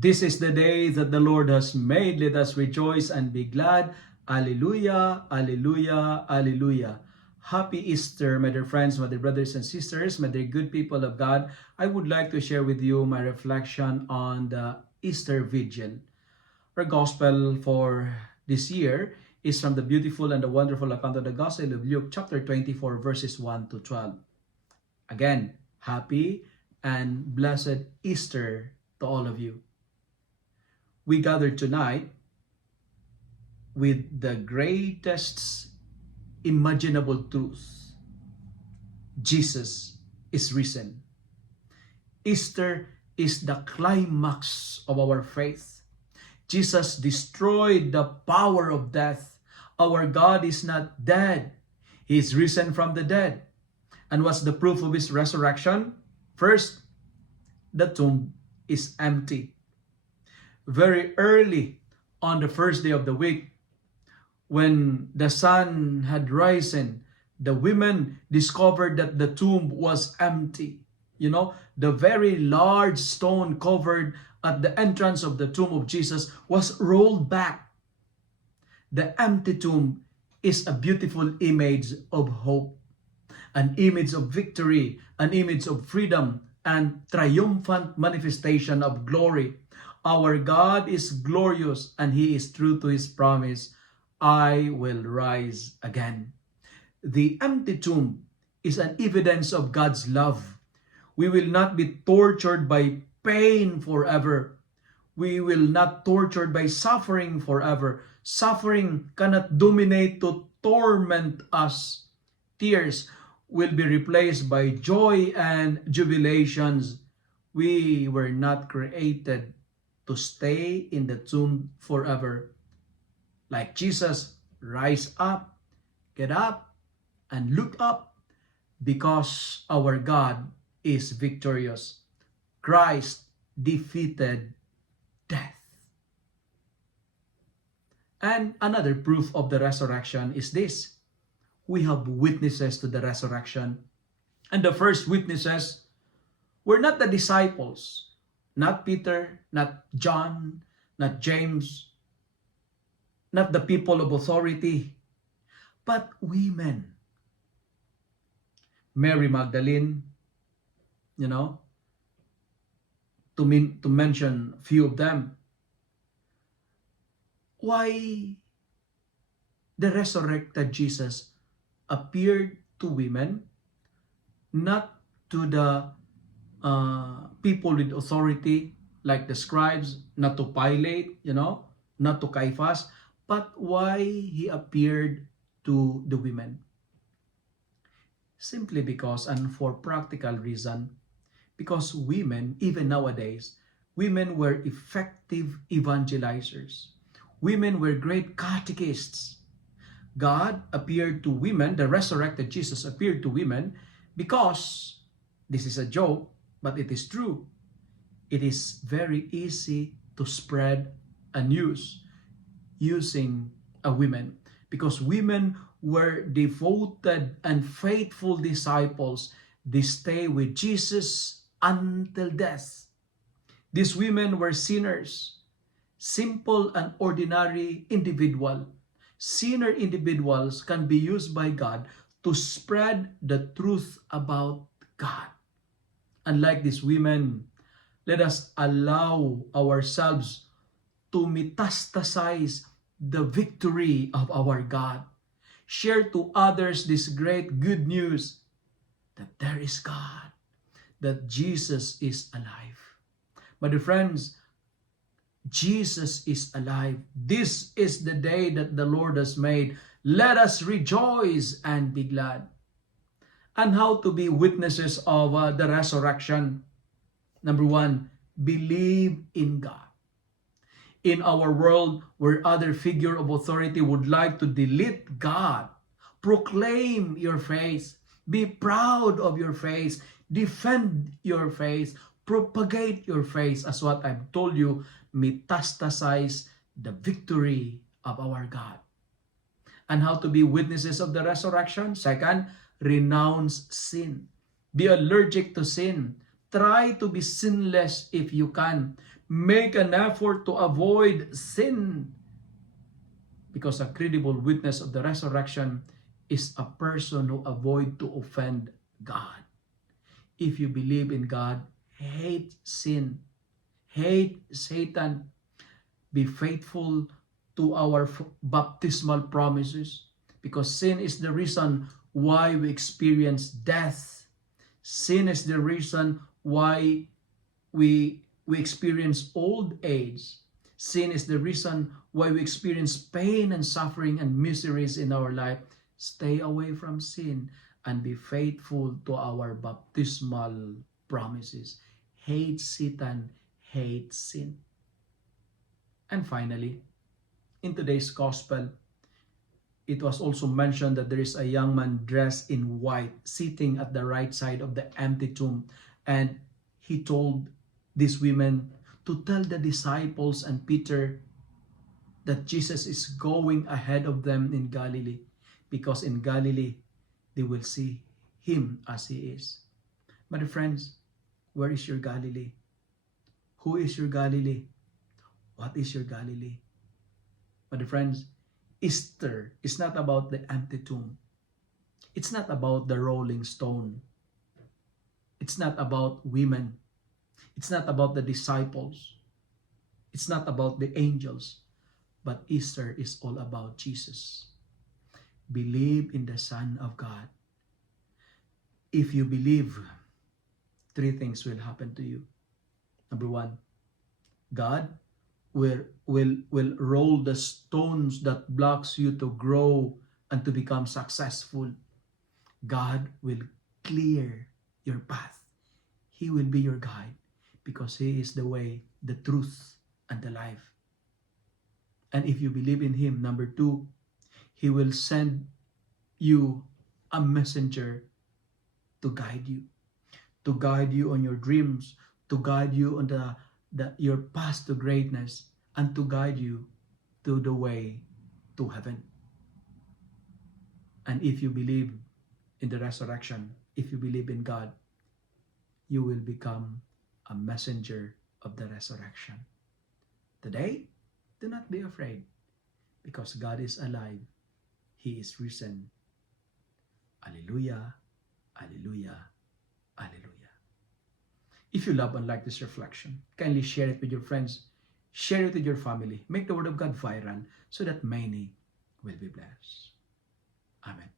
This is the day that the Lord has made. Let us rejoice and be glad. Alleluia, alleluia, alleluia. Happy Easter, my dear friends, my dear brothers and sisters, my dear good people of God. I would like to share with you my reflection on the Easter Vigil. Our gospel for this year is from the beautiful and the wonderful account of the Gospel of Luke chapter 24 verses 1 to 12. Again, happy and blessed Easter to all of you. We gather tonight with the greatest imaginable truth. Jesus is risen. Easter is the climax of our faith. Jesus destroyed the power of death. Our God is not dead. He is risen from the dead. And what's the proof of his resurrection? First, the tomb is empty. Very early on the first day of the week, when the sun had risen, the women discovered that the tomb was empty. You know, the very large stone covered at the entrance of the tomb of Jesus was rolled back. The empty tomb is a beautiful image of hope, an image of victory, an image of freedom, and triumphant manifestation of glory. Our God is glorious and He is true to His promise. I will rise again. The empty tomb is an evidence of God's love. We will not be tortured by pain forever. We will not tortured by suffering forever. Suffering cannot dominate to torment us. Tears will be replaced by joy and jubilations. We were not created to stay in the tomb forever. Like Jesus, rise up, get up, and look up, because our God is victorious. Christ defeated death. And another proof of the resurrection is this. We have witnesses to the resurrection. And the first witnesses were not the disciples, not Peter, not John, not James, not the people of authority, but women. Mary Magdalene, to mention a few of them. Why the resurrected Jesus appeared to women, not to the people with authority like the scribes, not to Pilate, not to Caiaphas, but why he appeared to the women? Simply because, and for practical reason, because women, even nowadays, women were effective evangelizers. Women were great catechists. God appeared to women, the resurrected Jesus appeared to women because, this is a joke, but it is true. It is very easy to spread a news using a woman, because women were devoted and faithful disciples. They stay with Jesus until death. These women were sinners, simple and ordinary individual. Sinner individuals can be used by God to spread the truth about God. Unlike these women, let us allow ourselves to metastasize the victory of our God. Share to others this great good news that there is God, that Jesus is alive. My dear friends, Jesus is alive. This is the day that the Lord has made. Let us rejoice and be glad. And how to be witnesses of the resurrection? Number one, believe in God. In our world where other figure of authority would like to delete God, proclaim your faith. Be proud of your faith. Defend your faith. Propagate your faith. As what I've told you, metastasize the victory of our God. And how to be witnesses of the resurrection? Second, renounce sin. Be allergic to sin. Try to be sinless if you can. Make an effort to avoid sin, because a credible witness of the resurrection is a person who avoid to offend God. If you believe in God, hate sin, hate Satan, be faithful to our baptismal promises, because sin is the reason why we experience death. Sin is the reason why we experience old age. Sin is the reason why we experience pain and suffering and miseries in our life. Stay away from sin and be faithful to our baptismal promises. Hate Satan, hate sin. And finally, in today's gospel, it was also mentioned that there is a young man dressed in white sitting at the right side of the empty tomb. And he told these women to tell the disciples and Peter that Jesus is going ahead of them in Galilee, because in Galilee they will see him as he is. My friends, where is your Galilee? Who is your Galilee? What is your Galilee? My friends, Easter is not about the empty tomb. It's not about the rolling stone. It's not about women. It's not about the disciples. It's not about the angels. But Easter is all about Jesus. Believe in the Son of God. If you believe, three things will happen to you. Number one, God will roll the stones that blocks you to grow and to become successful. God will clear your path. He will be your guide, because He is the way, the truth, and the life. And if you believe in Him, number two, He will send you a messenger to guide you on your dreams, to guide you on your path to greatness, and to guide you to the way to heaven. And if you believe in the resurrection, if you believe in God, you will become a messenger of the resurrection. Today, do not be afraid, because God is alive. He is risen. Alleluia, alleluia, alleluia. If you love and like this reflection, kindly share it with your friends. Share it with your family. Make the Word of God viral so that many will be blessed. Amen.